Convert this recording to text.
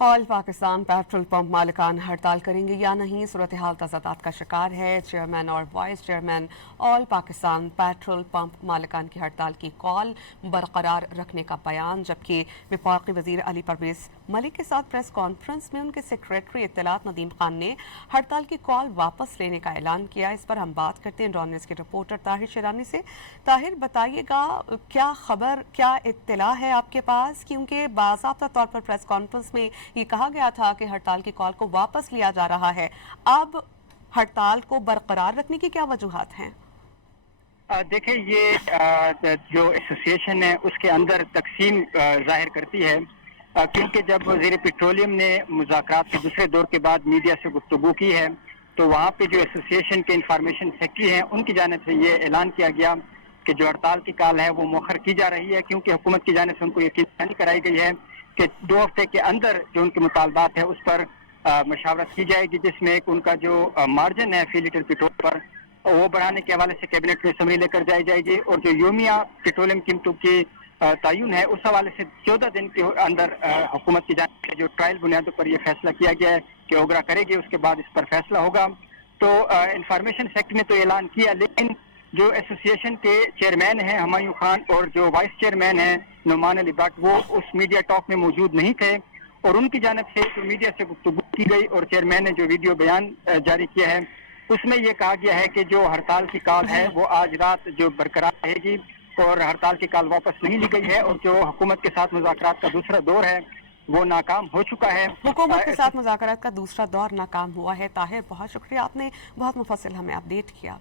All Pakistan petrol pump मालिकान हड़ताल करेंगे या नहीं, सूरत हाल तजादात का शिकार है। चेयरमैन और vice chairman all Pakistan petrol pump मालिकान की हड़ताल की कॉल बरकरार रखने का बयान, जबकि वफाकी वजीर अली परवेज मलिक के साथ प्रेस कॉन्फ्रेंस में उनके सेक्रेटरी इत्तलात नदीम खान ने हड़ताल की कॉल वापस लेने का ऐलान किया। इस पर हम बात करते हैं डॉन न्यूज़ के रिपोर्टर ताहिर शेरानी से। ताहिर, बताइएगा क्या खबर, क्या इत्तला है आपके पास, क्योंकि बाज़ाब्ता तौर पर प्रेस कॉन्फ्रेंस में ये कहा गया था कि हड़ताल की कॉल को वापस लिया जा रहा है। अब हड़ताल को बरकरार रखने की क्या वजूहात हैं? देखिए, ये जो एसोसिएशन है उसके अंदर तकसीम जाहिर करती है, क्योंकि जब वज़ीर पेट्रोलियम ने मुज़ाकरात के दूसरे दौर के बाद मीडिया से गुफ्तगू की है तो वहाँ पे जो एसोसिएशन के इंफॉर्मेशन सेक्रेटरी हैं उनकी जानिब से ये ऐलान किया गया कि जो हड़ताल की कॉल है वो मौखर की जा रही है, क्योंकि हुकूमत की जानिब से उनको यकीन कराई गई है कि 2 हफ्ते के अंदर जो उनके मुतालबात है उस पर मशावरत की जाएगी, जिसमें एक उनका जो मार्जिन है फी लीटर पेट्रोल पर वो बढ़ाने के हवाले से कैबिनेट में समरी लेकर जाई जाएगी, और जो योमिया पेट्रोलियम कीमतों की तयन है उस हवाले से 14 दिन के अंदर हुकूमत की जानिब से जो ट्रायल बुनियादों पर यह फैसला किया गया है कि ओगरा करेगी, उसके बाद इस पर फैसला होगा। तो इंफॉर्मेशन सेक्रेटरी ने तो ऐलान किया, लेकिन जो एसोसिएशन के चेयरमैन हैं हुमायूं खान और जो वाइस चेयरमैन हैं नुमान अली भट्ट, वो उस मीडिया टॉक में मौजूद नहीं थे, और उनकी जानिब से जो मीडिया से गुफ्तगू की गई और चेयरमैन ने जो वीडियो बयान जारी किया है उसमें यह कहा गया है कि जो हड़ताल की कॉल है वो आज रात जो बरकरार रहेगी और हड़ताल की कॉल वापस नहीं ली गई है, और जो हुकूमत के साथ मुज़ाकरात का दूसरा दौर है वो नाकाम हो चुका है। हुकूमत के साथ मुज़ाकरात का दूसरा दौर नाकाम हुआ है। ताहिर, बहुत शुक्रिया, आपने बहुत मुफस्सिल हमें अपडेट किया।